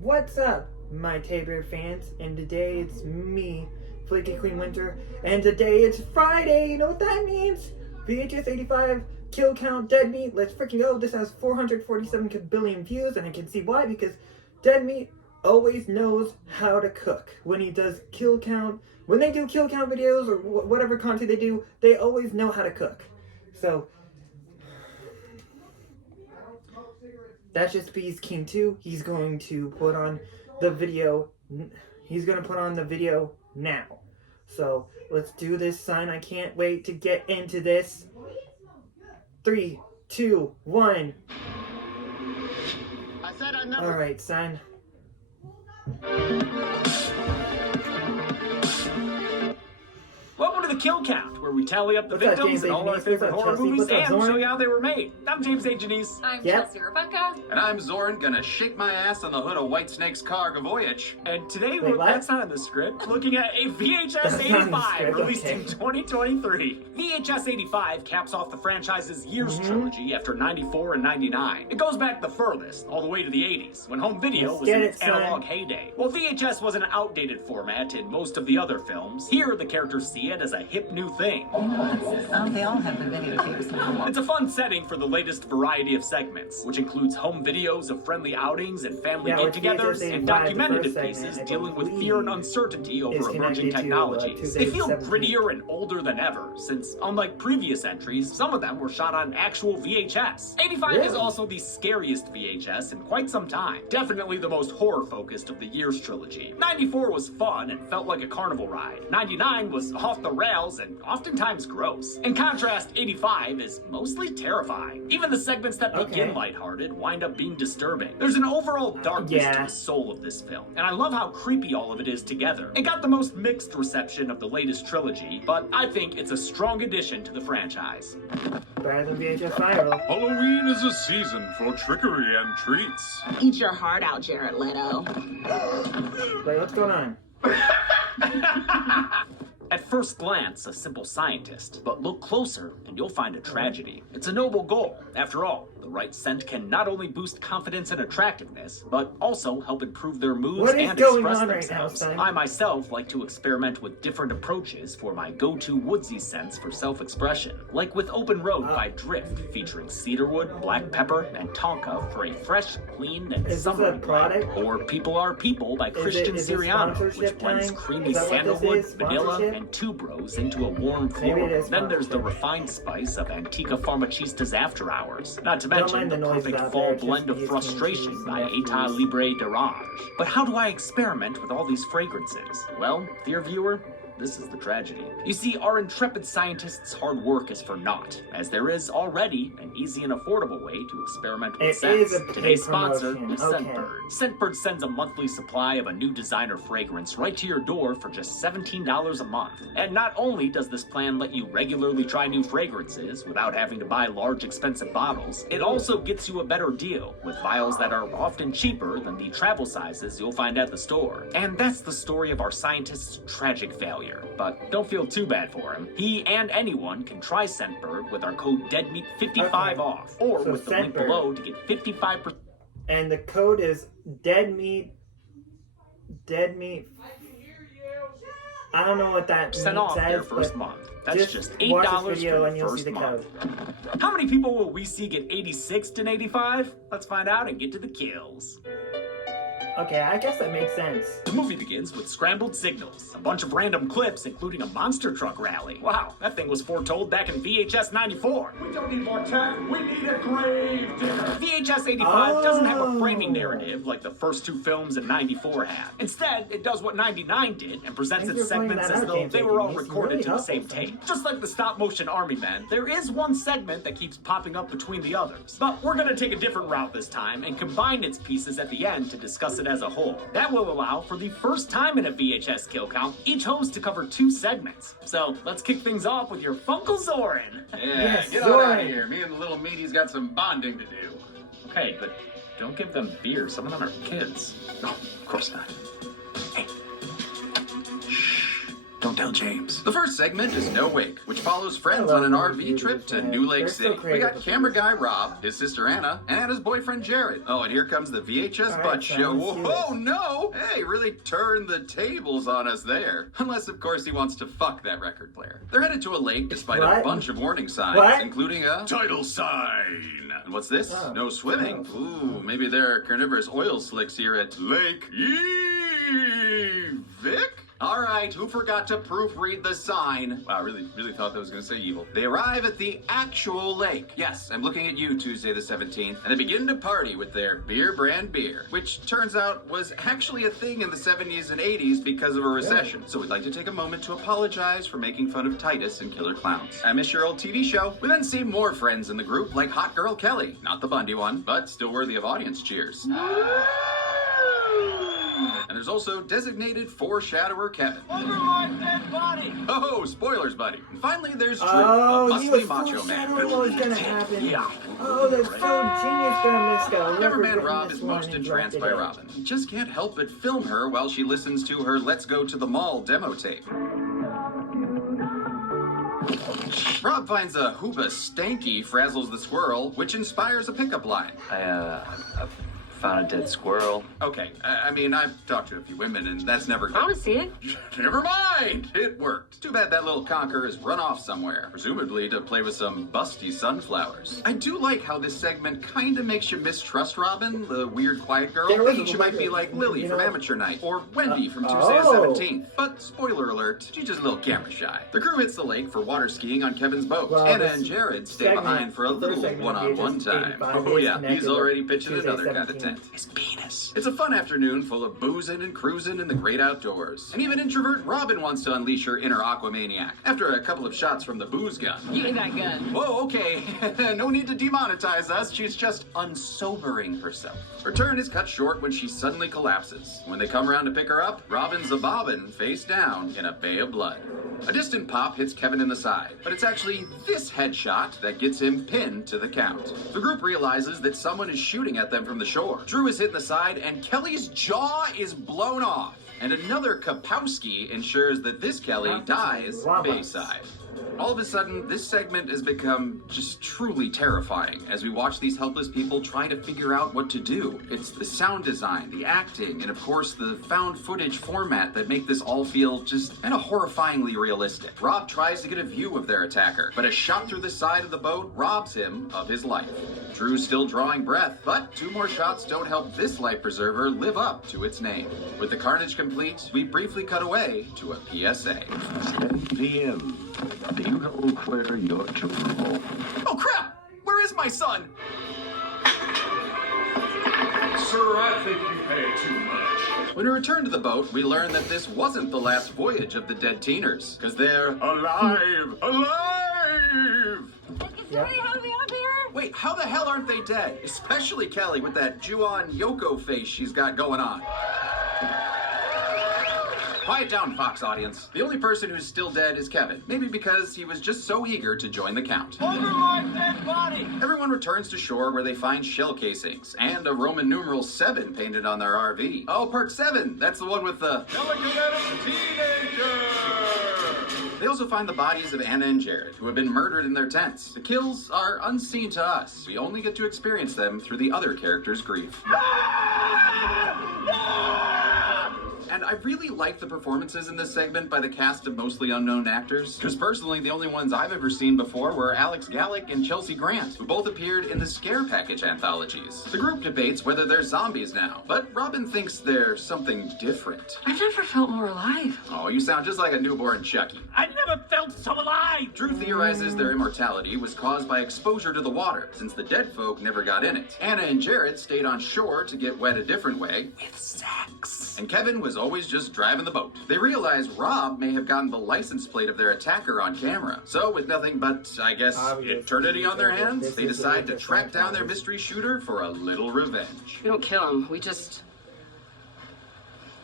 What's up, my Tabor fans? And today it's me, Flakey Queen Winter, and today it's Friday. You know what that means? VHS 85, kill count, dead meat. Let's freaking go. This has 447 billion views, and I can see why, because dead meat always knows how to cook. When he does kill count, when they do kill count videos or whatever content they do, they always know how to cook. So that's just Beast King 2. He's going to put on the video. He's going to put on the video now. So let's do this, son. I can't wait to get into this. 3, 2, 1. I said I never. All right, son. Welcome to the Kill Count, where we tally up the victims in all our favorite horror movies and show you how they were made. I'm James A. Janice. I'm Chelsea Rebecca. And I'm Zoran, gonna shake my ass on the hood of Whitesnake's car, Gavoyage. And today, that's not in the script, looking at a VHS 85 released in 2023. VHS 85 caps off the franchise's Years trilogy after 94 and 99. It goes back the furthest, all the way to the 80s, when home video was in its analog heyday. While VHS was an outdated format in most of the other films, here the characters see it as a hip new thing. They all have the videotapes now. It's a fun setting for the latest variety of segments, which includes home videos of friendly outings and family get-togethers, and documentative pieces dealing with fear and uncertainty over emerging technologies. They feel grittier and older than ever, since unlike previous entries, some of them were shot on actual VHS. 85 is also the scariest VHS in quite some time. Definitely the most horror-focused of the Years trilogy. 94 was fun and felt like a carnival ride. 99 was off the rails and oftentimes gross. In contrast, 85 is mostly terrifying. Even the segments that begin lighthearted wind up being disturbing. There's an overall darkness to the soul of this film, and I love how creepy all of it is together. It got the most mixed reception of the latest trilogy, but I think it's a strong addition to the franchise. Better than VHS Viral. Halloween is a season for trickery and treats. Eat your heart out, Jared Leto. Wait, what's going on? At first glance, a simple scientist, but look closer and you'll find a tragedy. It's a noble goal. After all, the right scent can not only boost confidence and attractiveness, but also help improve their moods and express themselves. I myself like to experiment with different approaches for my go-to woodsy scents for self-expression. Like with Open Road by Drift, featuring cedarwood, black pepper, and tonka for a fresh, clean, and summery blend. Or People Are People by Christian Siriano, which blends creamy sandalwood, vanilla, and tuberose into a warm floral. Then there's the refined spice of Antica Farmacista's After Hours. Not to mention the perfect fall blend of Frustration by Eta Libre Dirage. But how do I experiment with all these fragrances? Well, dear viewer, this is the tragedy. You see, our intrepid scientists' hard work is for naught, as there is already an easy and affordable way to experiment with scents. Today's sponsor is Scentbird. Scentbird sends a monthly supply of a new designer fragrance right to your door for just $17 a month. And not only does this plan let you regularly try new fragrances without having to buy large expensive bottles, it also gets you a better deal with vials that are often cheaper than the travel sizes you'll find at the store. And that's the story of our scientist's tragic failure. But don't feel too bad for him. He and anyone can try Scentbird with our code DEADMEAT55 off, or with the link below to get 55%. And the code is DEADMEAT. I don't know what that means. Off their first month. That's just $8 for the first month. How many people will we see get 86 in 85? Let's find out and get to the kills. Okay, I guess that makes sense. The movie begins with scrambled signals, a bunch of random clips, including a monster truck rally. Wow, that thing was foretold back in VHS 94. We don't need more tech, we need a grave digger. VHS 85 doesn't have a framing narrative like the first two films in 94 had. Instead, it does what 99 did and presents its segments as though they were all recorded to the same tape. Just like the stop-motion Army Men, there is one segment that keeps popping up between the others. But we're gonna take a different route this time and combine its pieces at the end to discuss it as a whole. That will allow, for the first time in a VHS kill count, each host to cover 2 segments. So let's kick things off with your Funkle Zoran. Yeah, get on out of here. Me and the little meaty's got some bonding to do. Okay, but don't give them beer. Some of them are kids. No, of course not. Hey. Shh. Don't tell James. The first segment is No Wake, which follows friends I on an love RV trip to New Lake They're so City. We got creative. camera guy Rob, his sister Anna, and his boyfriend Jared. Oh, and here comes the VHS All butt right, so show. let's do Whoa, this. no! Hey, really turned the tables on us there. Unless, of course, he wants to fuck that record player. They're headed to a lake despite a What? bunch of warning signs, What? including a title sign. And what's this? Oh. No swimming. Oh. Ooh, maybe there are carnivorous oil slicks here at Lake Vic? All right, who forgot to proofread the sign? Wow, I really thought that was going to say evil. They arrive at the actual lake. Yes, I'm looking at you, Tuesday the 17th. And they begin to party with their beer brand beer, which turns out was actually a thing in the 70s and 80s because of a recession. So we'd like to take a moment to apologize for making fun of Titus and Killer Clowns. I miss your old TV show. We then see more friends in the group, like Hot Girl Kelly. Not the Bundy one, but still worthy of audience cheers. And there's also designated foreshadower Kevin. Over my dead body! Oh, spoilers, buddy. And finally, there's Drew, Oh, a he muscly was macho man. foreshadowing what was gonna happen. Yeah. Oh, that's so genius from this guy. Neverman Rob is most entranced by Robin. He just can't help but film her while she listens to her Let's Go to the Mall demo tape. Rob finds a Hooba Stanky frazzles the squirrel, which inspires a pickup line. I found a dead squirrel. Okay, I mean, I've talked to a few women, and that's never good. I want to see it. Never mind! It worked. Too bad that little conker has run off somewhere, presumably to play with some busty sunflowers. I do like how this segment kind of makes you mistrust Robin, the weird quiet girl, There was thinking she a might be weird- like Lily you from know- Amateur Night, or Wendy from Tuesday the oh. 17th. But spoiler alert, she's just a little camera shy. The crew hits the lake for water skiing on Kevin's boat. Well, Anna this and Jared stay segment- behind for a the first little segment of one-on-one VHS time. 85 Oh is yeah, connected he's already to pitching Tuesday another kind of 17th. tent. His penis. It's a fun afternoon full of boozing and cruising in the great outdoors. And even introvert Robin wants to unleash her inner Aquamaniac. After a couple of shots from the booze gun. Give me that gun. Whoa, okay. No need to demonetize us. She's just unsobering herself. Her turn is cut short when she suddenly collapses. When they come around to pick her up, Robin's a bobbing face down in a bay of blood. A distant pop hits Kevin in the side, but it's actually this headshot that gets him pinned to the count. The group realizes that someone is shooting at them from the shore. Drew is hit in the side, and Kelly's jaw is blown off. And another Kapowski ensures that this Kelly dies bayside. All of a sudden, this segment has become just truly terrifying as we watch these helpless people try to figure out what to do. It's the sound design, the acting, and of course the found footage format that make this all feel just kind of horrifyingly realistic. Rob tries to get a view of their attacker, but a shot through the side of the boat robs him of his life. Drew's still drawing breath, but 2 more shots don't help this life preserver live up to its name. With the carnage complete, we briefly cut away to a PSA. 10 p.m. Do you know where you're to go? Oh crap! Where is my son? Sir, I think you pay too much. When we return to the boat, we learn that this wasn't the last voyage of the dead teeners, because they're Alive! Alive! Yep. Help me up here. Wait, how the hell aren't they dead? Especially Kelly with that Ju-on Yoko face she's got going on. Quiet down, Fox audience. The only person who's still dead is Kevin. Maybe because he was just so eager to join the count. Over my dead body! Everyone returns to shore where they find shell casings and a Roman numeral 7 painted on their RV. Oh, part 7. That's the one with the... Telekinetic teenager! They also find the bodies of Anna and Jared, who have been murdered in their tents. The kills are unseen to us. We only get to experience them through the other characters' grief. And I really like the performances in this segment by the cast of mostly unknown actors. Because personally, the only ones I've ever seen before were Alex Gallick and Chelsea Grant, who both appeared in the Scare Package anthologies. The group debates whether they're zombies now, but Robin thinks they're something different. I've never felt more alive. Oh, you sound just like a newborn Chucky. I never felt so alive! Drew theorizes their immortality was caused by exposure to the water, since the dead folk never got in it. Anna and Jared stayed on shore to get wet a different way, with sex. And Kevin was always just driving the boat. They realize Rob may have gotten the license plate of their attacker on camera. So with nothing but, I guess, eternity on their hands, they decide to track down their mystery shooter for a little revenge. We don't kill him.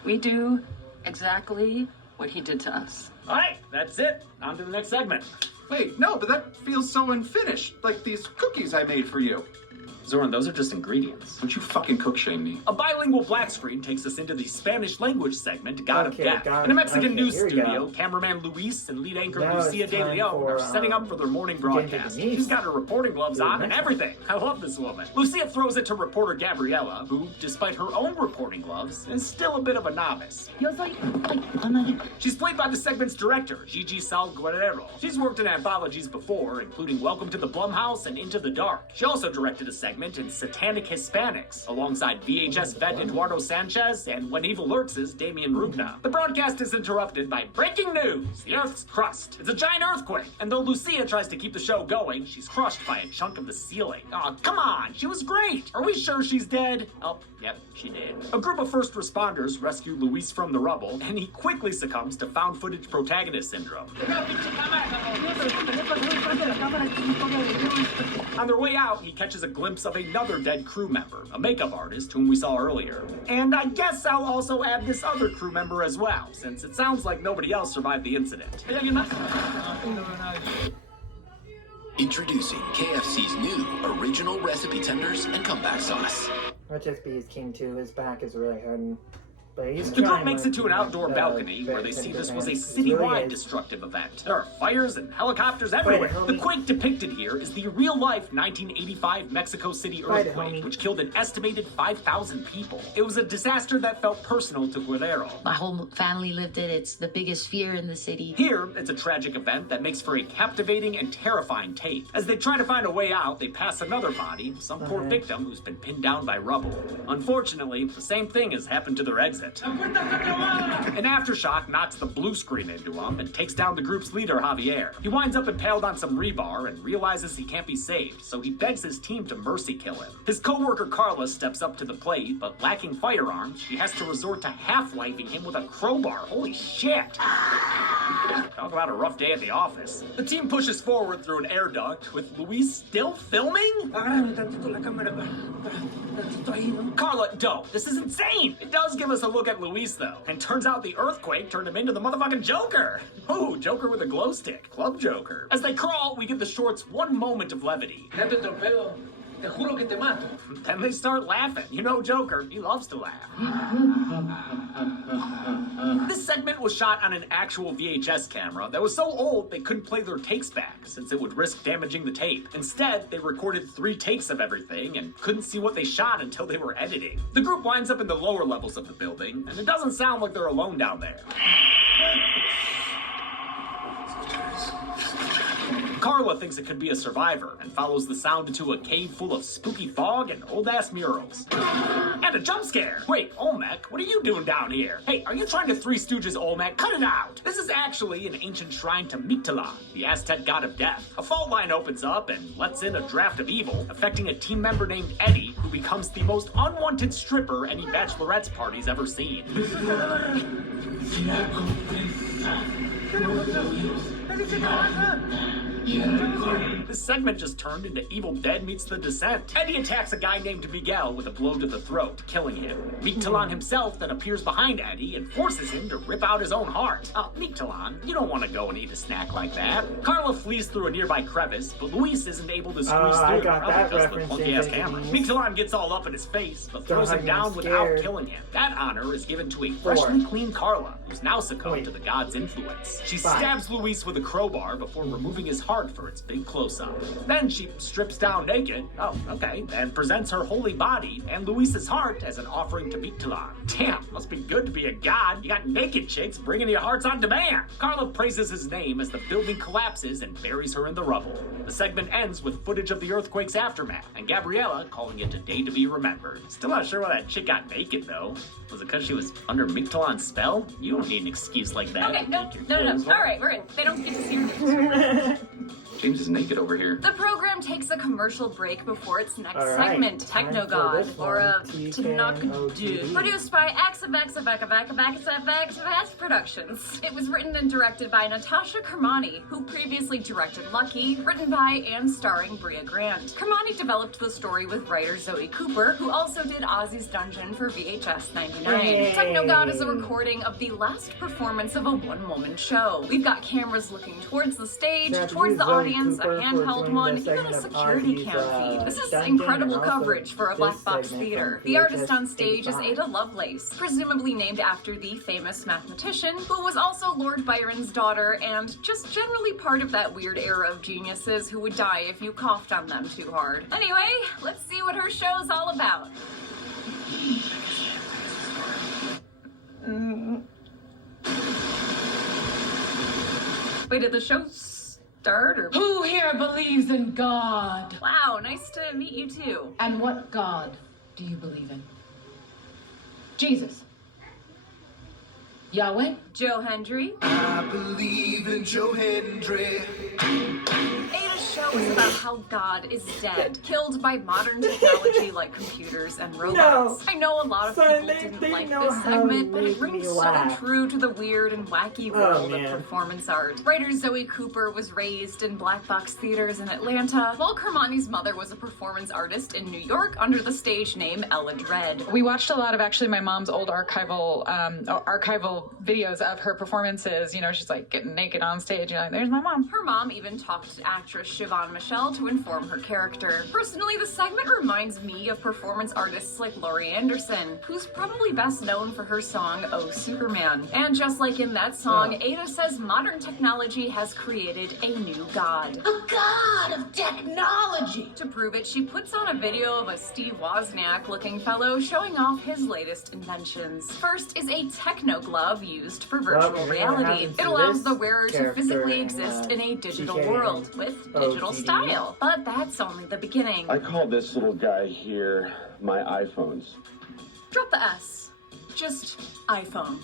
We do exactly what he did to us. Alright, that's it. On to the next segment. Wait, no, but that feels so unfinished, like these cookies I made for you. Zoran, those are just ingredients. Don't you fucking cook shame me. A bilingual black screen takes us into the Spanish language segment, God Okay, of Death. God- In a Mexican okay, news here we go. studio, cameraman Luis and lead anchor Now it's Lucia de time Leon for, are setting up for their morning getting to broadcast. Denise. She's got her reporting gloves on and Mexico. everything. I love this woman. Lucia throws it to reporter Gabriela, who, despite her own reporting gloves, is still a bit of a novice. She's played by the segment's director, Gigi Sal Guerrero. She's worked in anthologies before, including Welcome to the Blumhouse and Into the Dark. She also directed a segment in Satanic Hispanics, alongside VHS vet Eduardo Sanchez and When Evil Lurks' Damian Rugna. The broadcast is interrupted by breaking news: the Earth's crust. It's a giant earthquake, and though Lucia tries to keep the show going, she's crushed by a chunk of the ceiling. Aw, come on, she was great! Are we sure she's dead? Oh, yep, she did. A group of first responders rescue Luis from the rubble, and he quickly succumbs to found footage protagonist syndrome. On their way out, he catches a glimpse of another dead crew member, a makeup artist whom we saw earlier. And I guess I'll also add this other crew member as well, since it sounds like nobody else survived the incident. Introducing KFC's new original recipe tenders and comeback sauce. HSB is king too. His back is really hurting. But he's The group trying makes to, it to an outdoor balcony where they see this was a citywide destructive event. There are fires and helicopters everywhere. homie. The quake depicted here is the real-life 1985 Mexico City Fight it, earthquake, homie. which killed an estimated 5,000 people. It was a disaster that felt personal to Guerrero. My whole family lived it. It's the biggest fear in the city. Here, it's a tragic event that makes for a captivating and terrifying tape. As they try to find a way out, they pass another body, some poor victim who's been pinned down by rubble. Unfortunately, the same thing has happened to their exit. An aftershock knocks the blue screen into him and takes down the group's leader, Javier. He winds up impaled on some rebar and realizes he can't be saved, so he begs his team to mercy kill him. His co-worker Carla steps up to the plate, but lacking firearms, she has to resort to half-lifing him with a crowbar. Holy shit! Talk about a rough day at the office. The team pushes forward through an air duct, with Luis still filming? Carla, dope. This is insane. It does give us a look at Luis, though. And turns out the earthquake turned him into the motherfucking Joker. Ooh, Joker with a glow stick. Club Joker. As they crawl, we give the shorts one moment of levity. Then they start laughing. You know Joker, he loves to laugh. This segment was shot on an actual VHS camera that was so old they couldn't play their takes back, since it would risk damaging the tape. Instead, they recorded 3 takes of everything and couldn't see what they shot until they were editing. The group winds up in the lower levels of the building, and it doesn't sound like they're alone down there. Carla thinks it could be a survivor and follows the sound into a cave full of spooky fog and old-ass murals. And a jump scare! Wait, Olmec, what are you doing down here? Hey, are you trying to Three Stooges Olmec? Cut it out! This is actually an ancient shrine to Mictlan, the Aztec god of death. A fault line opens up and lets in a draft of evil, affecting a team member named Eddie, who becomes the most unwanted stripper any bachelorette's party's ever seen. This segment just turned into Evil Dead meets The Descent. Eddie attacks a guy named Miguel with a blow to the throat, killing him. Mictlan himself then appears behind Eddie and forces him to rip out his own heart. Mictlan, you don't want to go and eat a snack like that. Carla flees through a nearby crevice, but Luis isn't able to squeeze I through, got probably that because of the reference funky-ass in camera. Denise. Mictlan gets all up in his face, but throws Don't him have down me without scared. killing him. That honor is given to a freshly clean Carla, who's now succumbed Wait. to the god's influence. She 5. stabs Luis with a crowbar before removing his heart for its big close-up. Then she strips down naked, and presents her holy body and Luis's heart as an offering to Mictlan. Damn, must be good to be a god. You got naked chicks bringing you hearts on demand. Carla praises his name as the building collapses and buries her in the rubble. The segment ends with footage of the earthquake's aftermath, and Gabriella calling it a day to be remembered. Still not sure why that chick got naked, though. Was it because she was under Mictlan's spell? You don't need an excuse like that. Okay, no. All right, we're in. They don't get to see her. James is naked over here. The program takes a commercial break before its next All right, segment, time Techno for God, this or one, TKN Tanakdu. Produced by XFX Productions. It was written and directed by Natasha Kermani, who previously directed Lucky, written by and starring Bria Grant. Kermani developed the story with writer Zoe Cooper, who also did Ozzy's Dungeon for VHS 99. Yay. Techno God is a recording of the last performance of a one-woman show. We've got cameras looking towards the stage, That's towards the Zoe audience, a Cooper for handheld doing one, the even a segment of security Ozzy's, cam feed. This is dungeon, incredible and also coverage for a this black box segment theater. from The artist on VHS stage is 85. Ada Lovelace, presumably named after the famous mathematician, who was also Lord Byron's daughter and just generally part of that weird era of geniuses who would die if you coughed on them too hard. Anyway, let's see what her show's all about. Wait, did the show start or? Who here believes in God? Wow, nice to meet you too. And what God do you believe in? Jesus. Yahweh? Joe Hendry. I believe in Joe Hendry. Ada's show is about how God is dead, killed by modern technology like computers and robots. I know a lot of people didn't like this segment, but it rings so true to the weird and wacky world of performance art. Writer Zoe Cooper was raised in black box theaters in Atlanta, while Kermani's mother was a performance artist in New York under the stage name Ella Dredd. We watched a lot of actually my mom's old archival videos of her performances. You know, she's like getting naked on stage. You're like, there's my mom. Her mom even talked to actress Siobhan Michelle to inform her character. Personally, the segment reminds me of performance artists like Laurie Anderson, who's probably best known for her song Oh Superman. And just like in that song, Ada says modern technology has created a new god. A god of technology! To prove it, she puts on a video of a Steve Wozniak-looking fellow showing off his latest inventions. First is a techno glove used for virtual reality. It allows the wearer to physically exist in a digital world with digital style. But that's only the beginning. I call this little guy here my iPhones. Drop the S. Just iPhone.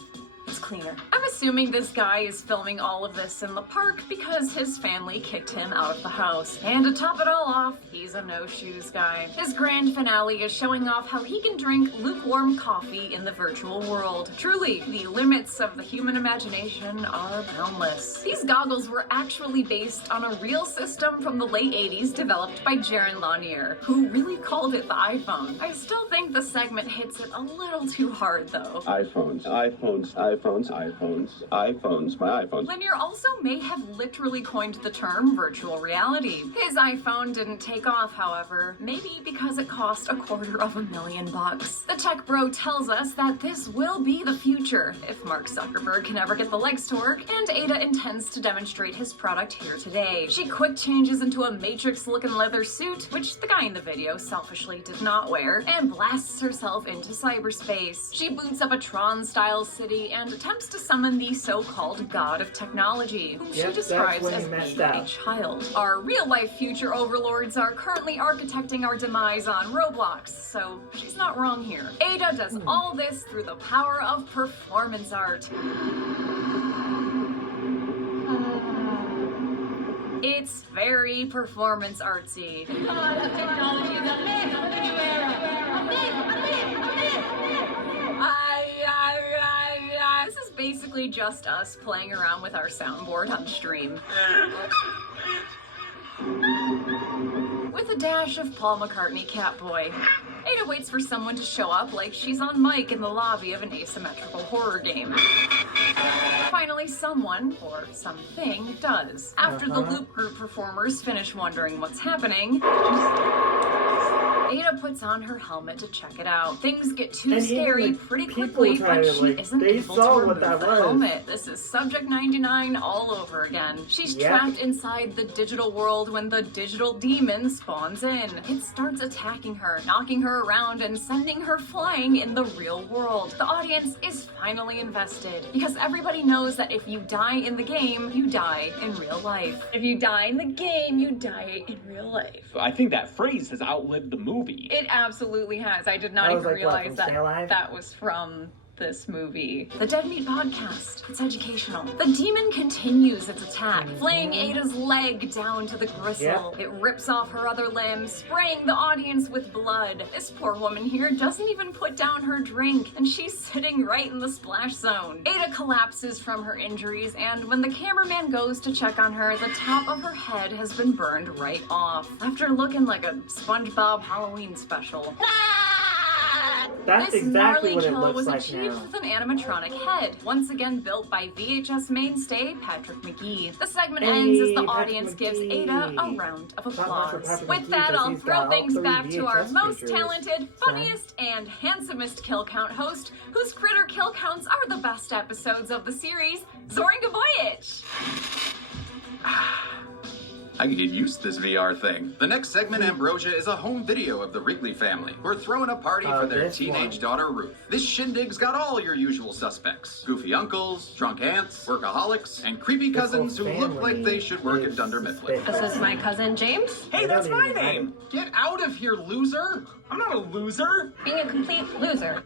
It's cleaner. I'm assuming this guy is filming all of this in the park because his family kicked him out of the house. And to top it all off, he's a no-shoes guy. His grand finale is showing off how he can drink lukewarm coffee in the virtual world. Truly, the limits of the human imagination are boundless. These goggles were actually based on a real system from the late 80s developed by Jaron Lanier, who really called it the iPhone. I still think the segment hits it a little too hard, though. iPhones, my iPhones. Lanier also may have literally coined the term virtual reality. His iPhone didn't take off, however, maybe because it cost $250,000. The tech bro tells us that this will be the future if Mark Zuckerberg can ever get the legs to work, and Ada intends to demonstrate his product here today. She quick changes into a Matrix-looking leather suit, which the guy in the video selfishly did not wear, and blasts herself into cyberspace. She boots up a Tron-style city and attempts to summon the so-called god of technology, whom she describes as being a child. Our real-life future overlords are currently architecting our demise on Roblox, so she's not wrong here. Ada does all this through the power of performance art. It's very performance artsy. God of technology is a myth of the new era! A myth! This is basically just us playing around with our soundboard on stream. With a dash of Paul McCartney Catboy. Ada waits for someone to show up like she's on mic in the lobby of an asymmetrical horror game. Finally, someone, or something, does. After the Loop Group performers finish wondering what's happening, Ada puts on her helmet to check it out. Things get too scary pretty quickly, but she isn't able to remove the helmet. This is Subject 99 all over again. She's trapped inside the digital world when the digital demon spawns in. It starts attacking her, knocking her around and sending her flying in the real world. The audience is finally invested because everybody knows that if you die in the game, you die in real life. If you die in the game, you die in real life. I think that phrase has outlived the movie. It absolutely has. I did not even realize that was from this movie. The Dead Meat Podcast. It's educational. The demon continues its attack, flaying Ada's leg down to the gristle. It rips off her other limb, spraying the audience with blood. This poor woman here doesn't even put down her drink, and she's sitting right in the splash zone. Ada collapses from her injuries, and when the cameraman goes to check on her, the top of her head has been burned right off. After looking like a SpongeBob Halloween special. That's This exactly gnarly what it kill looks was like achieved now. with an animatronic head, once again built by VHS mainstay Patrick McGee. The segment ends as the Patrick audience gives Ada a McGee. round of Not much for applause. Patrick With McGee that, because I'll he's throw got all things 3 back to our VHS most pictures. talented, funniest, and handsomest kill count host, whose critter kill counts are the best episodes of the series, Zoring Voyage. I can get used to this VR thing. The next segment, Ambrosia, is a home video of the Wrigley family. We're throwing a party for their this teenage one. daughter, Ruth. This shindig's got all your usual suspects. Goofy uncles, drunk aunts, workaholics, and creepy cousins who look like they should work at Dunder Mifflin. This is my cousin James. Hey, that's my name. Get out of here, loser! I'm not a loser. Being a complete loser.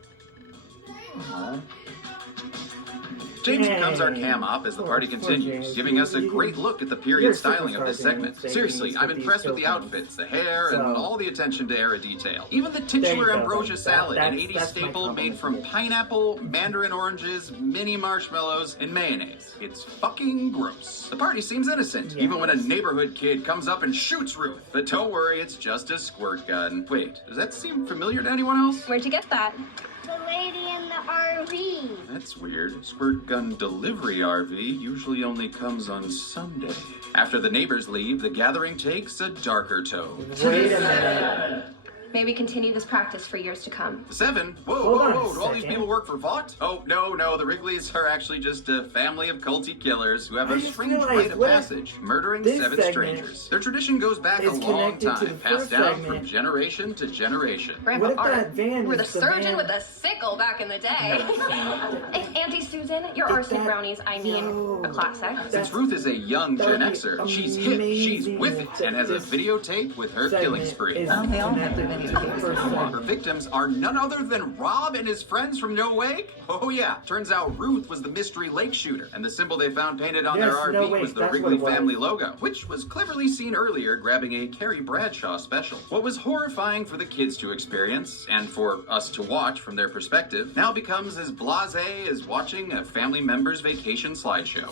James becomes our cam op as the party continues, giving us a great look at the period styling of this segment. Seriously, I'm impressed with the outfits, the hair, and all the attention to era detail. Even the titular ambrosia salad, an 80s staple made from pineapple, mandarin oranges, mini marshmallows, and mayonnaise. It's fucking gross. The party seems innocent, even when a neighborhood kid comes up and shoots Ruth. But don't worry, it's just a squirt gun. Wait, does that seem familiar to anyone else? Where'd you get that? The lady in the RV. That's weird. Squirt gun delivery RV usually only comes on Sunday. After the neighbors leave, the gathering takes a darker tone. Wait a minute. Maybe continue this practice for years to come. 7? Whoa, Hold whoa, on a whoa. Do all these second. people work for Vought? Oh, no. The Wrigleys are actually just a family of culty killers who have I a just strange realized rite of what- passage, murdering this 7 segment strangers. Their tradition goes back a is long connected to time, the passed first down segment. from generation to generation. Grandpa What if Art, that van you were the is the surgeon van- with a sickle back in the day. Auntie Susan, your arsenic brownies, I mean, a classic. Since Ruth is a young that Gen would be Xer, she's hip, she's amazing with it, if and has a this videotape with her killing spree. Is connected to the first segment. Her victims are none other than Rob and his friends from No Wake. Oh yeah, turns out Ruth was the mystery lake shooter, and the symbol they found painted on their Yes, RV No Wake, was the that's what Wrigley it was. family logo, which was cleverly seen earlier grabbing a Carrie Bradshaw special. What was horrifying for the kids to experience, and for us to watch from their perspective, now becomes as blasé as watching a family member's vacation slideshow.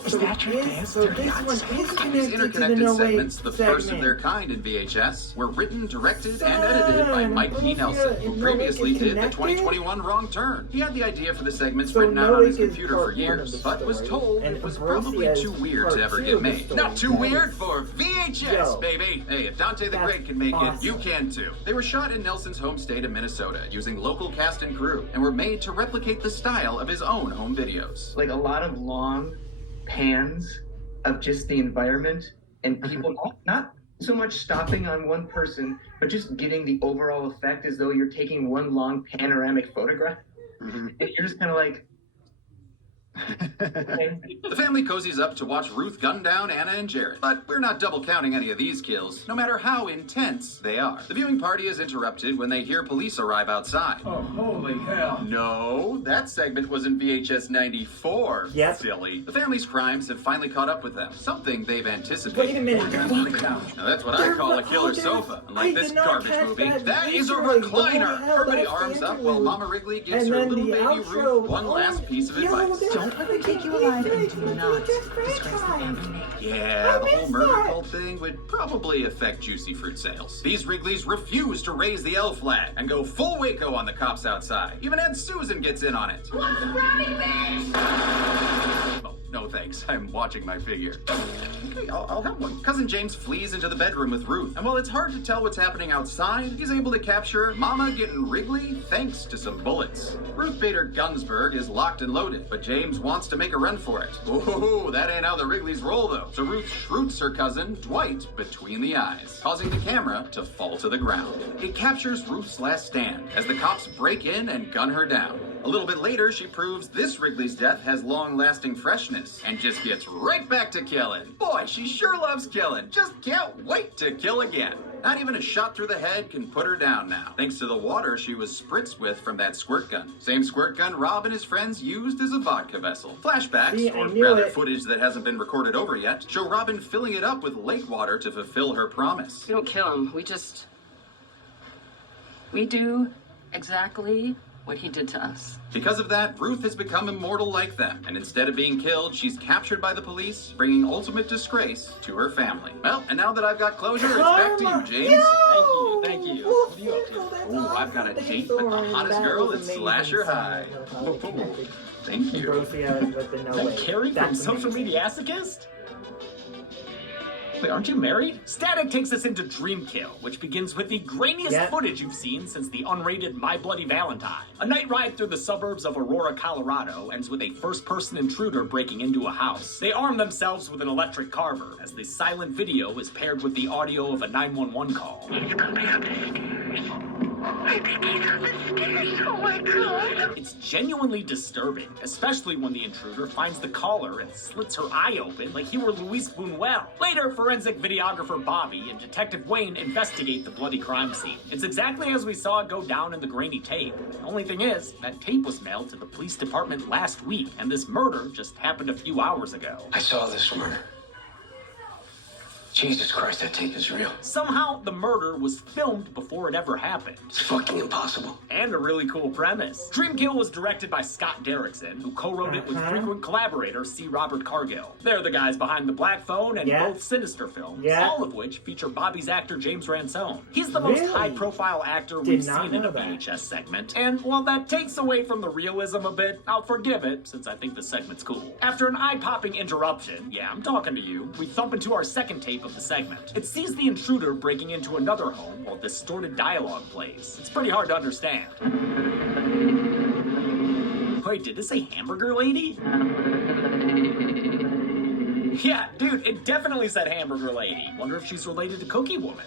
So this one is These connected to the interconnected No Wake segments, the first of segment. their kind in VHS, were written, directed, and edited by Mike P. Ambrosia Nelson, who and No Wake previously is did the connected? 2021 Wrong Turn. He had the idea for the segments So written out No on his Wake is computer part for one years, of the but was story, told and it was Ambrosia probably is too weird part to ever 2 get of the made. story. Not too That weird is- for VHS, Yo, baby! Hey, if Dante the that's Great can make it, awesome. you can too. They were shot in Nelson's home state of Minnesota using local cast and crew, and were made to replicate the style of his own home videos. Like a lot of long pans of just the environment and people not so much stopping on one person, but just getting the overall effect as though you're taking one long panoramic photograph. And you're just kind of like, okay. The family cozies up to watch Ruth gun down Anna and Jared, but we're not double counting any of these kills, no matter how intense they are. The viewing party is interrupted when they hear police arrive outside. Oh, holy hell. No, that segment was in VHS 94. Yep. Silly. The family's crimes have finally caught up with them, something they've anticipated. Wait a minute. Now that's what I call a killer sofa, unlike this garbage movie. That is a recliner. Everybody arms up while Mama Wrigley gives her little baby Ruth one last piece of advice. Don't let them take you alive and do not disgrace the family name. Yeah, the whole murder cult thing would probably affect Juicy Fruit sales. These Wrigleys refuse to raise the L flag and go full Waco on the cops outside. Even Aunt Susan gets in on it. What's the rabbit bitch? Oh, no thanks. I'm watching my figure. Okay, I'll have one. Cousin James flees into the bedroom with Ruth, and while it's hard to tell what's happening outside, he's able to capture Mama getting Wrigley thanks to some bullets. Ruth Bader Gunsberg is locked and loaded, but James wants to make a run for it. Oh, that ain't how the Wrigleys roll, though. So Ruth shoots her cousin, Dwight, between the eyes, causing the camera to fall to the ground. It captures Ruth's last stand as the cops break in and gun her down. A little bit later, she proves this Wrigley's death has long-lasting freshness and just gets right back to killing. Boy, she sure loves killing. Just can't wait to kill again. Not even a shot through the head can put her down now, thanks to the water she was spritzed with from that squirt gun. Same squirt gun Rob and his friends used as a vodka vessel. Flashbacks, See, I or knew rather it. footage that hasn't been recorded over yet, show Robin filling it up with lake water to fulfill her promise. We don't kill him. We do exactly what he did to us. Because of that, Ruth has become immortal like them, and instead of being killed, she's captured by the police, bringing ultimate disgrace to her family. Well, and now that I've got closure, it's back to you, James. Thank you. full What are you up to? circle. That's Ooh, awesome. I've got a Thank date you, with the Soren. hottest That girl was at amazing, Slasher Soren. High. I love how we connected. Thank We you. both see out with the no That way. Carrie from That's Social amazing. Media Masochist? Wait, aren't you married? Static takes us into Dream Kill, which begins with the grainiest footage you've seen since the unrated My Bloody Valentine. A night ride through the suburbs of Aurora, Colorado ends with a first-person intruder breaking into a house. They arm themselves with an electric carver, as the silent video is paired with the audio of a 911 call. He's coming up the stairs. I think he's on the stairs. Oh my god. It's genuinely disturbing, especially when the intruder finds the caller and slits her eye open like he were Luis Buñuel. Later, forensic videographer Bobby and Detective Wayne investigate the bloody crime scene. It's exactly as we saw it go down in the grainy tape. The only thing is, that tape was mailed to the police department last week, and this murder just happened a few hours ago. I saw this murder. Jesus Christ, that tape is real. Somehow, the murder was filmed before it ever happened. It's fucking impossible. And a really cool premise. Dream Kill was directed by Scott Derrickson, who co-wrote it with frequent collaborator C. Robert Cargill. They're the guys behind The Black Phone and both Sinister films, all of which feature Bobby's actor James Ransone. He's the most high-profile actor we've seen in a VHS segment, and while that takes away from the realism a bit, I'll forgive it, since I think the segment's cool. After an eye-popping interruption, yeah, I'm talking to you, we thump into our second tape of the segment. It sees the intruder breaking into another home while distorted dialogue plays. It's pretty hard to understand. Wait, did it say hamburger lady? Yeah, dude, it definitely said hamburger lady. Wonder if she's related to Cookie Woman.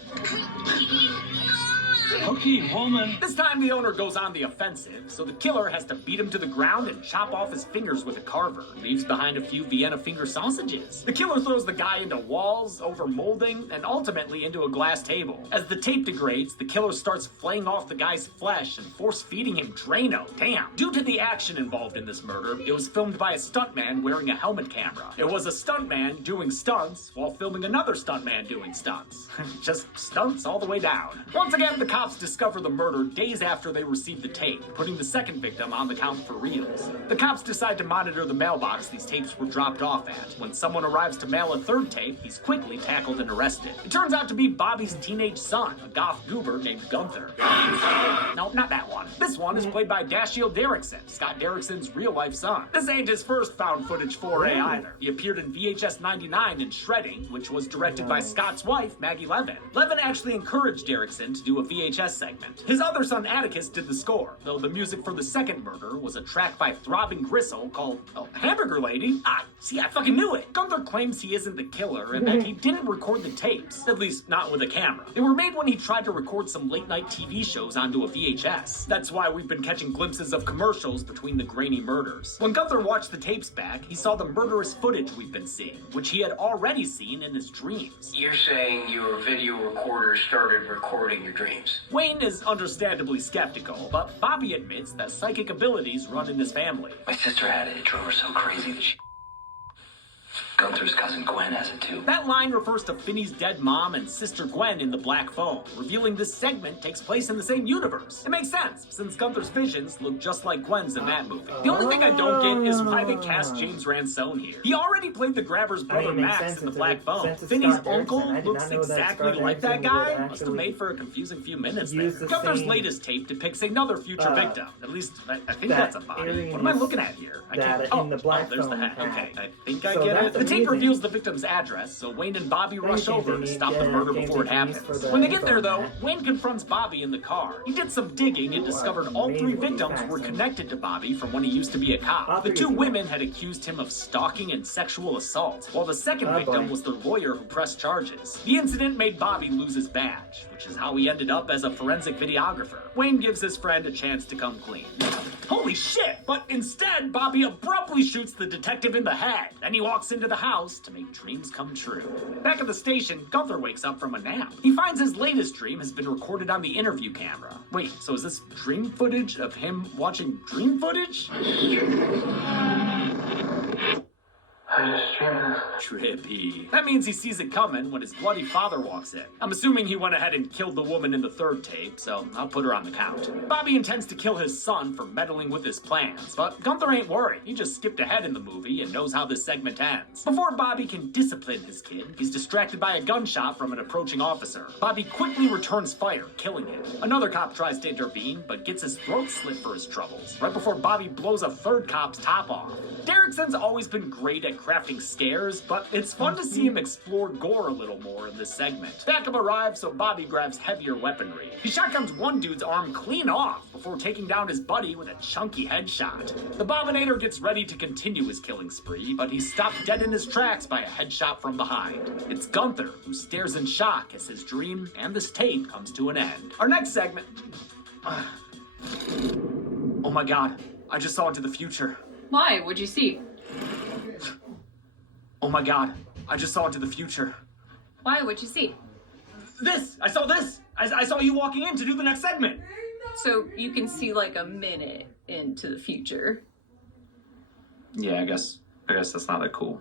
Cookie Woman. This time the owner goes on the offensive, so the killer has to beat him to the ground and chop off his fingers with a carver. Leaves behind a few Vienna finger sausages. The killer throws the guy into walls, over molding, and ultimately into a glass table. As the tape degrades, the killer starts flaying off the guy's flesh and force-feeding him Drano. Damn. Due to the action involved in this murder, it was filmed by a stuntman wearing a helmet camera. It was a stuntman doing stunts while filming another stuntman doing stunts. Just stunts all the way down. Once again, the cops discover the murder days after they receive the tape, putting the second victim on the count for reals. The cops decide to monitor the mailbox these tapes were dropped off at. When someone arrives to mail a third tape, he's quickly tackled and arrested. It turns out to be Bobby's teenage son, a goth goober named Gunther. No, not that one. This one is played by Dashiell Derrickson, Scott Derrickson's real-life son. This ain't his first found footage foray either. He appeared in VHS 99 in Shredding, which was directed by Scott's wife, Maggie Levin. Levin actually encouraged Derrickson to do a VHS segment. His other son Atticus did the score, though the music for the second murder was a track by Throbbing Gristle called Hamburger Lady. Ah, see, I fucking knew it. Gunther claims he isn't the killer and that he didn't record the tapes, at least not with a camera. They were made when he tried to record some late-night TV shows onto a VHS. That's why we've been catching glimpses of commercials between the grainy murders. When Gunther watched the tapes back, he saw the murderous footage we've been seeing, which he had already seen in his dreams. You're saying your video recorder started recording your dreams? Wayne is understandably skeptical, but Bobby admits that psychic abilities run in his family. My sister had it. It drove her so crazy that she... Gunther's cousin Gwen has it too. That line refers to Finney's dead mom and sister Gwen in The Black Phone, revealing this segment takes place in the same universe. It makes sense, since Gunther's visions look just like Gwen's in that movie. The only thing I don't get is why they cast James Ransone here. He already played the grabber's brother Max in The Black Phone. Finney's uncle looks exactly like that guy. Must have made for a confusing few minutes there. Gunther's latest tape depicts another future victim. At least, I think that's a body. What am I looking at here? I can't... Oh, there's the hat. Okay, I think I get it. The tape reveals the victim's address, so Wayne and Bobby rush over to stop the murder before it happens. When they get there, though, Wayne confronts Bobby in the car. He did some digging and discovered all three victims were connected to Bobby from when he used to be a cop. The two women had accused him of stalking and sexual assault, while the second victim was the lawyer who pressed charges. The incident made Bobby lose his badge, which is how he ended up as a forensic videographer. Wayne gives his friend a chance to come clean. Holy shit! But instead, Bobby abruptly shoots the detective in the head. Then he walks into the house to make dreams come true. Back at the station, Gunther wakes up from a nap. He finds his latest dream has been recorded on the interview camera. Wait, so is this dream footage of him watching dream footage? I just dreamed this. Trippy. That means he sees it coming when his bloody father walks in. I'm assuming he went ahead and killed the woman in the third tape, so I'll put her on the count. Bobby intends to kill his son for meddling with his plans, but Gunther ain't worried. He just skipped ahead in the movie and knows how this segment ends. Before Bobby can discipline his kid, he's distracted by a gunshot from an approaching officer. Bobby quickly returns fire, killing him. Another cop tries to intervene, but gets his throat slit for his troubles, right before Bobby blows a third cop's top off. Derrickson's always been great at crafting scares, but it's fun to see him explore gore a little more in this segment. Backup arrives, so Bobby grabs heavier weaponry. He shotguns one dude's arm clean off before taking down his buddy with a chunky headshot. The Bobinator gets ready to continue his killing spree, but he's stopped dead in his tracks by a headshot from behind. It's Gunther who stares in shock as his dream and this tape comes to an end. Our next segment... Oh my god, I just saw into the future. Why? What'd you see? Oh my god, I just saw into the future. Why? What'd you see? This! I saw this! I saw you walking in to do the next segment. So you can see like a minute into the future. Yeah, I guess that's not that cool.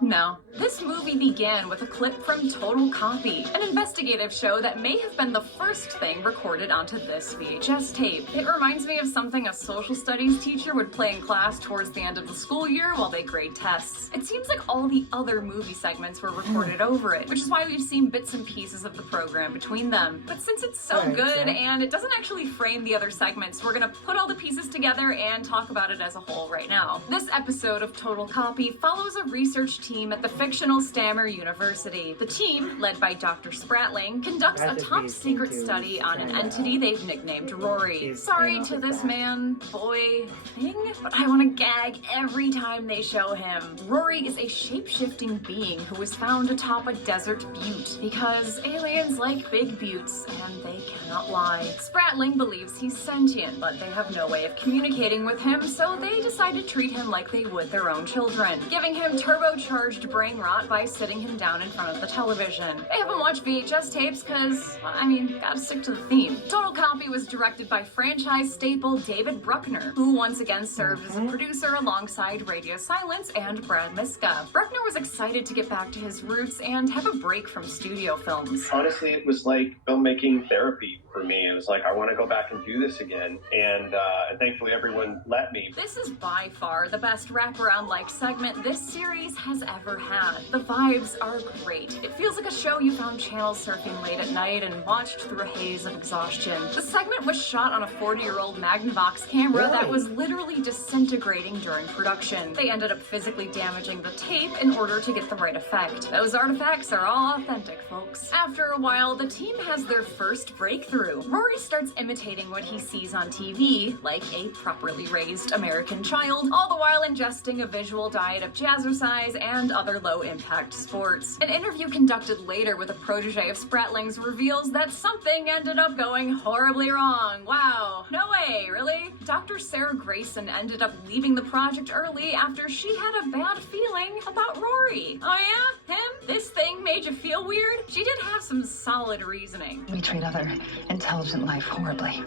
No. This movie began with a clip from Total Copy, an investigative show that may have been the first thing recorded onto this VHS tape. It reminds me of something a social studies teacher would play in class towards the end of the school year while they grade tests. It seems like all the other movie segments were recorded over it, which is why we've seen bits and pieces of the program between them. But since it's so good and it doesn't actually frame the other segments, we're gonna put all the pieces together and talk about it as a whole right now. This episode of Total Copy follows a research team at the fictional Stammer University. The team, led by Dr. Spratling, conducts a top-secret study on an entity they've nicknamed Rory. Sorry to this man, boy, thing, but I want to gag every time they show him. Rory is a shape-shifting being who was found atop a desert butte because aliens like big buttes and they cannot lie. Spratling believes he's sentient, but they have no way of communicating with him, so they decide to treat him like they would their own children, giving him turbocharged brain rot by sitting him down in front of the television. They haven't watched VHS tapes because, I mean, gotta stick to the theme. Total Copy was directed by franchise staple David Bruckner, who once again served as a producer alongside Radio Silence and Brad Miska. Bruckner was excited to get back to his roots and have a break from studio films. Honestly, it was like filmmaking therapy for me. It was like, I want to go back and do this again, and thankfully everyone let me. This is by far the best wraparound-like segment this series has ever had. The vibes are great. It feels like a show you found channel surfing late at night and watched through a haze of exhaustion. The segment was shot on a 40-year-old Magnavox camera that was literally disintegrating during production. They ended up physically damaging the tape in order to get the right effect. Those artifacts are all authentic, folks. After a while, the team has their first breakthrough. Rory starts imitating what he sees on TV, like a properly raised American child, all the while ingesting a visual diet of jazzercise and other low-impact sports. An interview conducted later with a protege of Spratling's reveals that something ended up going horribly wrong. Wow. No way, really? Dr. Sarah Grayson ended up leaving the project early after she had a bad feeling about Rory. Oh yeah? Him? This thing made you feel weird? She did have some solid reasoning. We treat other intelligent life horribly.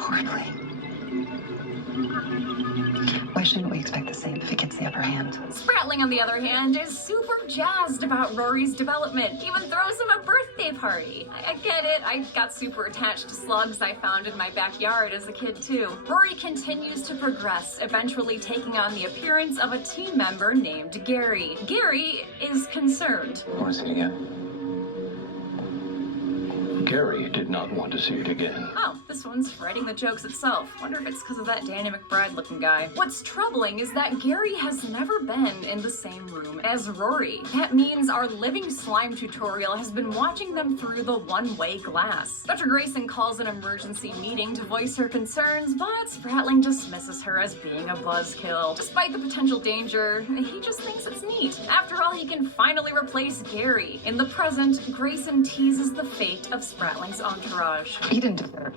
Horribly. Why shouldn't we expect the same if it gets the upper hand? Spratling, on the other hand, is super jazzed about Rory's development, even throws him a birthday party. I get it, I got super attached to slugs I found in my backyard as a kid too. Rory continues to progress, eventually taking on the appearance of a team member named Gary. Gary is concerned. I want to see it again. Gary did not want to see it again. Oh, this one's writing the jokes itself. Wonder if it's because of that Danny McBride looking guy. What's troubling is that Gary has never been in the same room as Rory. That means our living slime tutorial has been watching them through the one-way glass. Dr. Grayson calls an emergency meeting to voice her concerns, but Spratling dismisses her as being a buzzkill. Despite the potential danger, he just thinks it's neat. After all, he can finally replace Gary. In the present, Grayson teases the fate of Spratling's entourage. He didn't deserve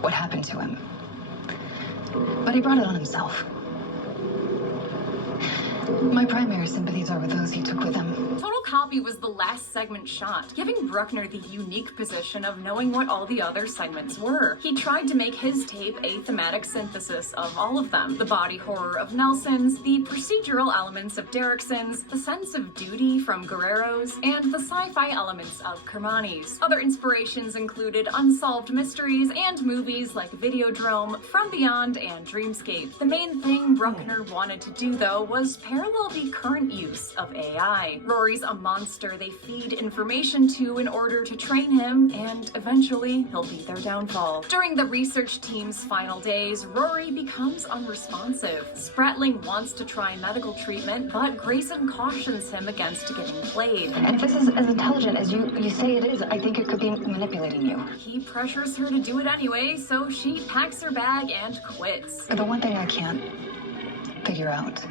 what happened to him, but he brought it on himself. My primary sympathies are with those he took with him. Total Copy was the last segment shot, giving Bruckner the unique position of knowing what all the other segments were. He tried to make his tape a thematic synthesis of all of them. The body horror of Nelson's, the procedural elements of Derrickson's, the sense of duty from Guerrero's, and the sci-fi elements of Kermani's. Other inspirations included unsolved mysteries and movies like Videodrome, From Beyond, and Dreamscape. The main thing Bruckner wanted to do, though, was parallel the current use of AI. Rory's a monster they feed information to in order to train him, and eventually he'll be their downfall. During the research team's final days, Rory becomes unresponsive. Spratling wants to try medical treatment, but Grayson cautions him against getting played. And if this is as intelligent as you say it is, I think it could be manipulating you. He pressures her to do it anyway, so she packs her bag and quits. The one thing I can't figure out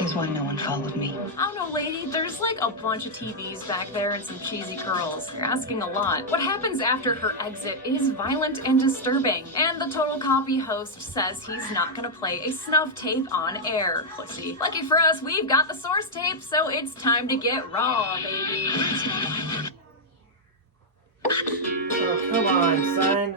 is why no one followed me. I don't know, lady. There's like a bunch of TVs back there and some cheesy girls. You're asking a lot. What happens after her exit is violent and disturbing, and the Total Copy host says he's not gonna play a snuff tape on air, pussy. Lucky for us, we've got the source tape, so it's time to get raw, baby. Oh, come on, son.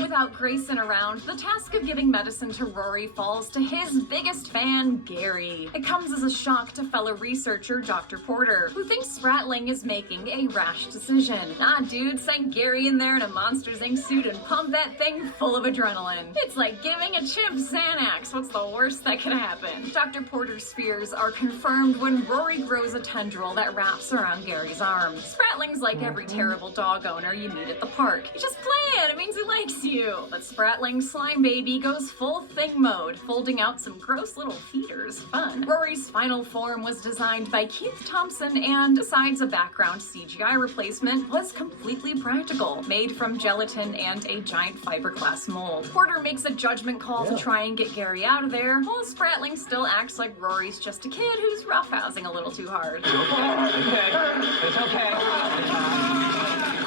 Without Grayson around, the task of giving medicine to Rory falls to his biggest fan, Gary. It comes as a shock to fellow researcher Dr. Porter, who thinks Spratling is making a rash decision. Nah, dude, send Gary in there in a Monsters, Inc. suit and pump that thing full of adrenaline. It's like giving a chimp Xanax. What's the worst that could happen? Dr. Porter's fears are confirmed when Rory grows a tendril that wraps around Gary's arm. Spratling's like every terrible dog owner you meet at the park. You just play it, it means he likes you. But Spratling's slime baby goes full thing mode, folding out some gross little feeders. Fun. Rory's final form was designed by Keith Thompson and, besides a background CGI replacement, was completely practical, made from gelatin and a giant fiberglass mold. Porter makes a judgment call to try and get Gary out of there, while Spratling still acts like Rory's just a kid who's roughhousing a little too hard. It's okay.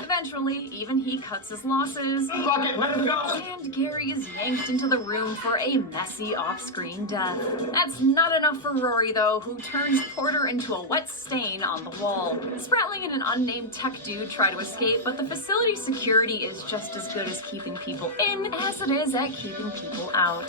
Eventually, even he cuts his losses. Fuck it, let him go! And Gary is yanked into the room for a messy off-screen death. That's not enough for Rory, though, who turns Porter into a wet stain on the wall. Spratling and an unnamed tech dude try to escape, but the facility security is just as good as keeping people in as it is at keeping people out.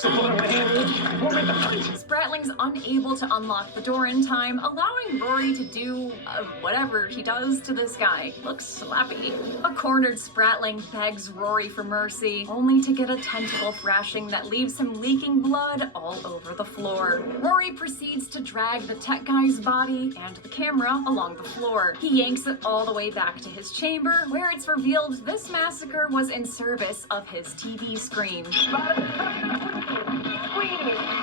Spratling's unable to unlock the door in time, allowing Rory to do whatever he does to this guy. Looks slappy. A cornered Spratling begs Rory for mercy, only to get a tentacle thrashing that leaves him leaking blood all over the floor. Rory proceeds to drag the tech guy's body and the camera along the floor. He yanks it all the way back to his chamber, where it's revealed this massacre was in service of his TV screen.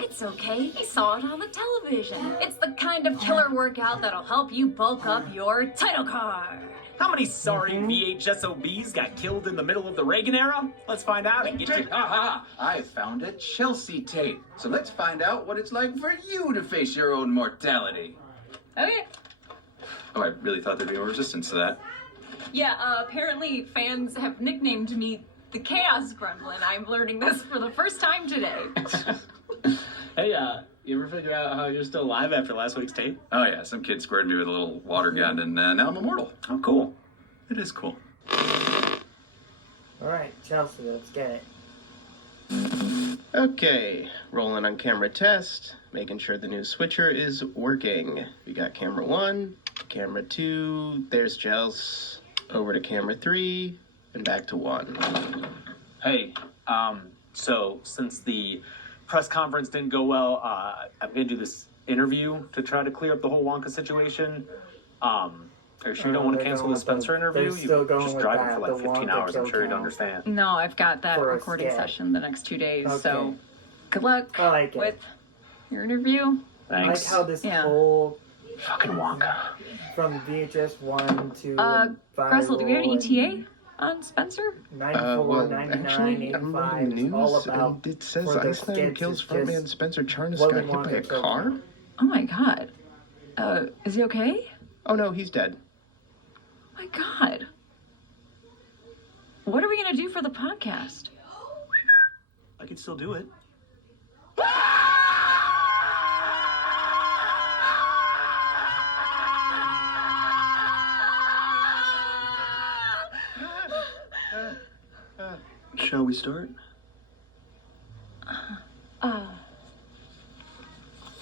It's okay, he saw it on the television. It's the kind of killer workout that'll help you bulk up your title card. How many sorry VHSOBs got killed in the middle of the Reagan era? Let's find out and get you. Aha! I found a Chelsea tape. So let's find out what it's like for you to face your own mortality. Okay. Oh, I really thought there'd be a resistance to that. Yeah, apparently fans have nicknamed me the Chaos Gremlin. I'm learning this for the first time today. Hey, you ever figure out how you're still alive after last week's tape? Oh yeah, some kid squared me with a little water gun and now I'm immortal. Oh, cool. It is cool. Alright, Chelsea, let's get it. Okay, rolling on camera test, making sure the new switcher is working. We got camera 1, camera 2, there's Chels, over to camera 3, and back to 1. Hey, so since the press conference didn't go well, I'm gonna do this interview to try to clear up the whole Wonka situation. Are you sure you don't want to cancel the Spencer interview? You just driving for like 15 hours, I'm sure you'd understand. No, I've got that For a recording skit. session the next 2 days, Okay. so good luck I like it. with your interview. I like how this Yeah. whole Fucking Wonka. from VHS 1 to Russell, do we have an viral ETA on Spencer? 94, Well, 99, actually, I'm 85, reading it's all news, about and it says for the Iceland skits, kills it's frontman just Spencer Charnas Willy got hit by a Wonka killed car? him. Oh my god. Is he okay? Oh no, he's dead. Oh my god. What are we gonna do for the podcast? I could still do it. Shall we start?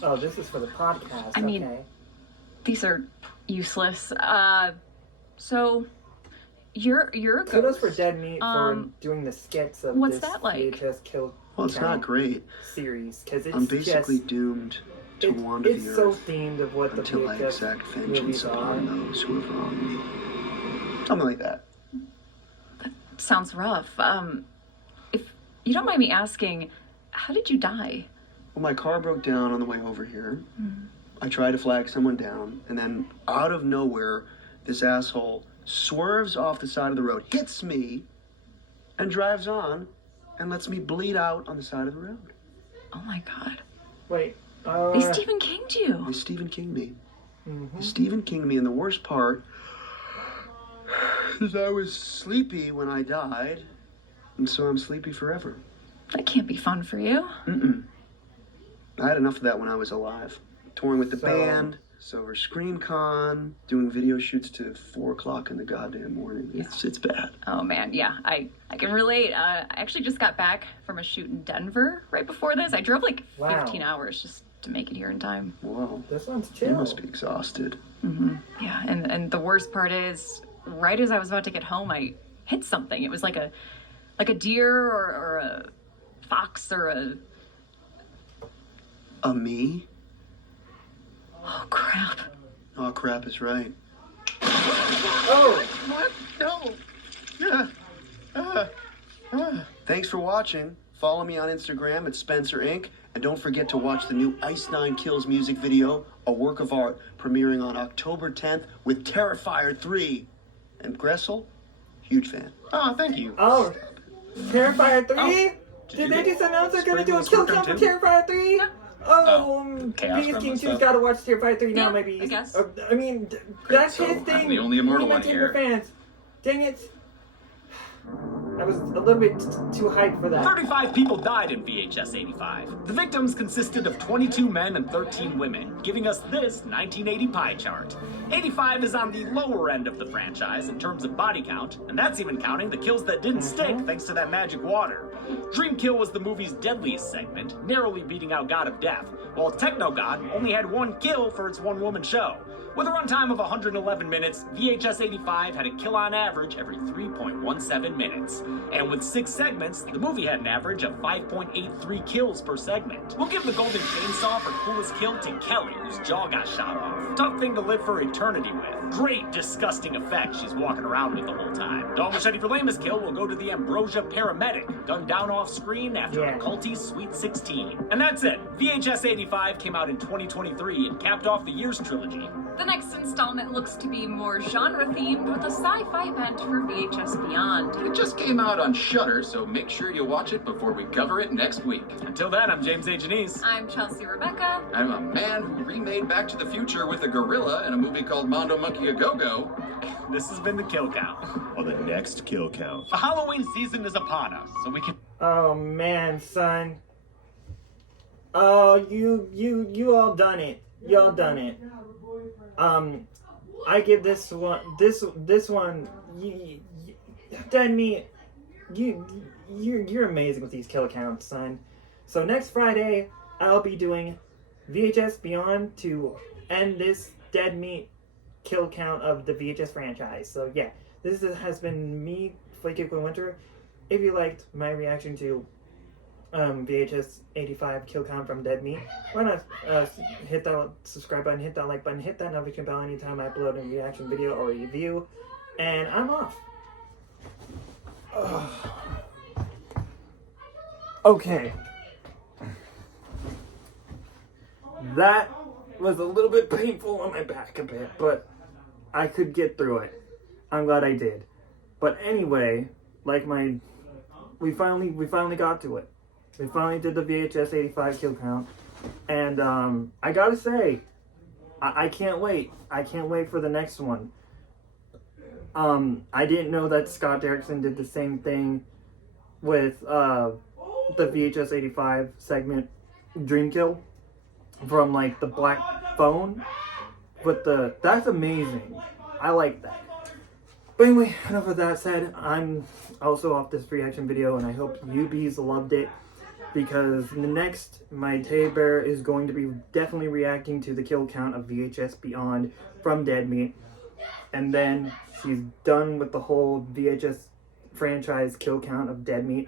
Oh, this is for the podcast. I mean, okay. These are useless. So you're a Kudos ghost. for Dead Meat for doing the skits of what's this that like? VHS Kill Well, it's Count not great. series because it's I'm basically just, doomed to wander it's the so earth themed of what the until I VHS exact vengeance movies are. upon those who have wronged me. Something like that. Sounds rough. If you don't mind me asking, how did you die? Well, my car broke down on the way over here. I tried to flag someone down, and then out of nowhere, this asshole swerves off the side of the road, hits me, and drives on, and lets me bleed out on the side of the road. Oh my god. Wait. They Stephen King'd you. They Stephen King me. Mm-hmm. They Stephen King me, and the worst part is I was sleepy when I died, and so I'm sleepy forever. That can't be fun for you. Mm-mm. I had enough of that when I was alive. Touring with the band, Silver Screen Con, doing video shoots to 4 o'clock in the goddamn morning. It's bad. Oh man, yeah, I can relate. I actually just got back from a shoot in Denver right before this. I drove like 15 hours just to make it here in time. Whoa. This one's chill. You must be exhausted. Yeah, and the worst part is, right as I was about to get home, I hit something. It was like a deer or a fox or A me? Oh crap. Oh crap is right. Oh! What? No! Thanks for watching. Follow me on Instagram at Spencer Inc. And don't forget to watch the new Ice 9 Kills music video, a work of art premiering on October 10th with Terrifier 3. And Gressel, huge fan. Oh, thank you. Oh, Terrifier 3? Did they just announce they're gonna do a kill count for Terrifier 3? Oh, Chaos Beast King Gremlins 2's stuff. gotta watch Terrifier 3 now, Yeah, maybe. I guess. I mean, that's so his I'm thing. the only immortal He one might take your here. fans. Dang it. I was a little bit too hyped for that. 35 people died in VHS 85. The victims consisted of 22 men and 13 women, giving us this 1980 pie chart. 85 is on the lower end of the franchise in terms of body count, and that's even counting the kills that didn't stick thanks to that magic water. Dream Kill was the movie's deadliest segment, narrowly beating out God of Death, while Techno God only had 1 kill for its one-woman show. With a runtime of 111 minutes, VHS 85 had a kill on average every 3.17 minutes. And with 6 segments, the movie had an average of 5.83 kills per segment. We'll give the Golden Chainsaw for coolest kill to Kelly, whose jaw got shot off. Tough thing to live for eternity with. Great, disgusting effect she's walking around with the whole time. Dog Machete for lamest kill will go to the Ambrosia paramedic, gunned down off screen after a culty Sweet 16. And that's it. VHS 85 came out in 2023 and capped off the year's trilogy. The next installment looks to be more genre-themed with a sci-fi bent for VHS Beyond. It just came out on Shudder, so make sure you watch it before we cover it next week. Until then, I'm James A. Janice. I'm Chelsea Rebecca. I'm a man who remade Back to the Future with a gorilla in a movie called Mondo Monkey A Go-Go. This has been the Kill Count. On the next Kill Count. The Halloween season is upon us, so we can... Oh man, son. Oh, you all done it. Y'all done it. I give this one, Dead Meat, you're amazing with these kill counts, son. So next Friday, I'll be doing VHS Beyond to end this Dead Meat kill count of the VHS franchise. So yeah, this has been me, Flakey Queen Winter. If you liked my reaction to VHS 85 kill count from Dead Meat, why not hit that subscribe button, hit that like button, hit that notification bell anytime I upload a reaction video or a review, and I'm off. Ugh. Okay. That was a little bit painful on my back a bit, but I could get through it. I'm glad I did. But anyway, we finally got to it. We finally did the VHS 85 kill count. And I gotta say, I can't wait. I can't wait for the next one. I didn't know that Scott Derrickson did the same thing with the VHS 85 segment Dream Kill from like the black phone with the, that's amazing. I like that. But anyway, enough of that said, I'm also off this reaction video and I hope you bees loved it, because the next, my teddy bear is going to be definitely reacting to the kill count of VHS Beyond from Dead Meat. And then she's done with the whole VHS franchise kill count of Dead Meat.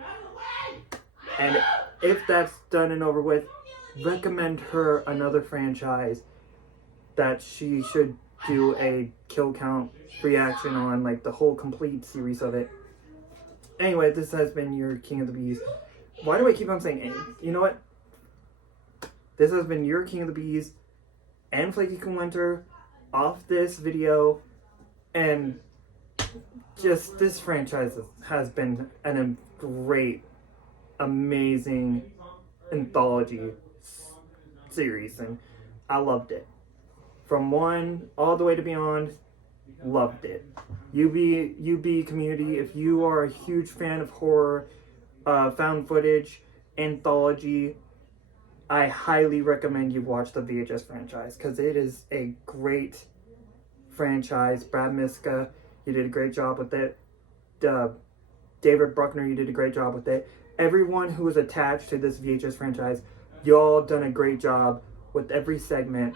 And if that's done and over with, recommend her another franchise that she should do a kill count reaction on, like the whole complete series of it. Anyway, this has been your King of the Bees. Why do I keep on saying, you know what? This has been your King of the Bees and Flakey Queen Winter off this video. And just this franchise has been a great, amazing anthology series, and I loved it. From 1 all the way to Beyond, loved it. UB community, if you are a huge fan of horror, found footage, anthology, I highly recommend you watch the VHS franchise, because it is a great franchise. Brad Miska, you did a great job with it. David Bruckner, you did a great job with it. Everyone who is attached to this VHS franchise, y'all done a great job with every segment,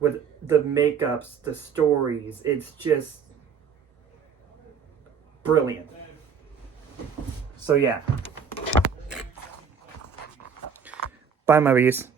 with the makeups, the stories. It's just brilliant. So yeah. Bye, my bees.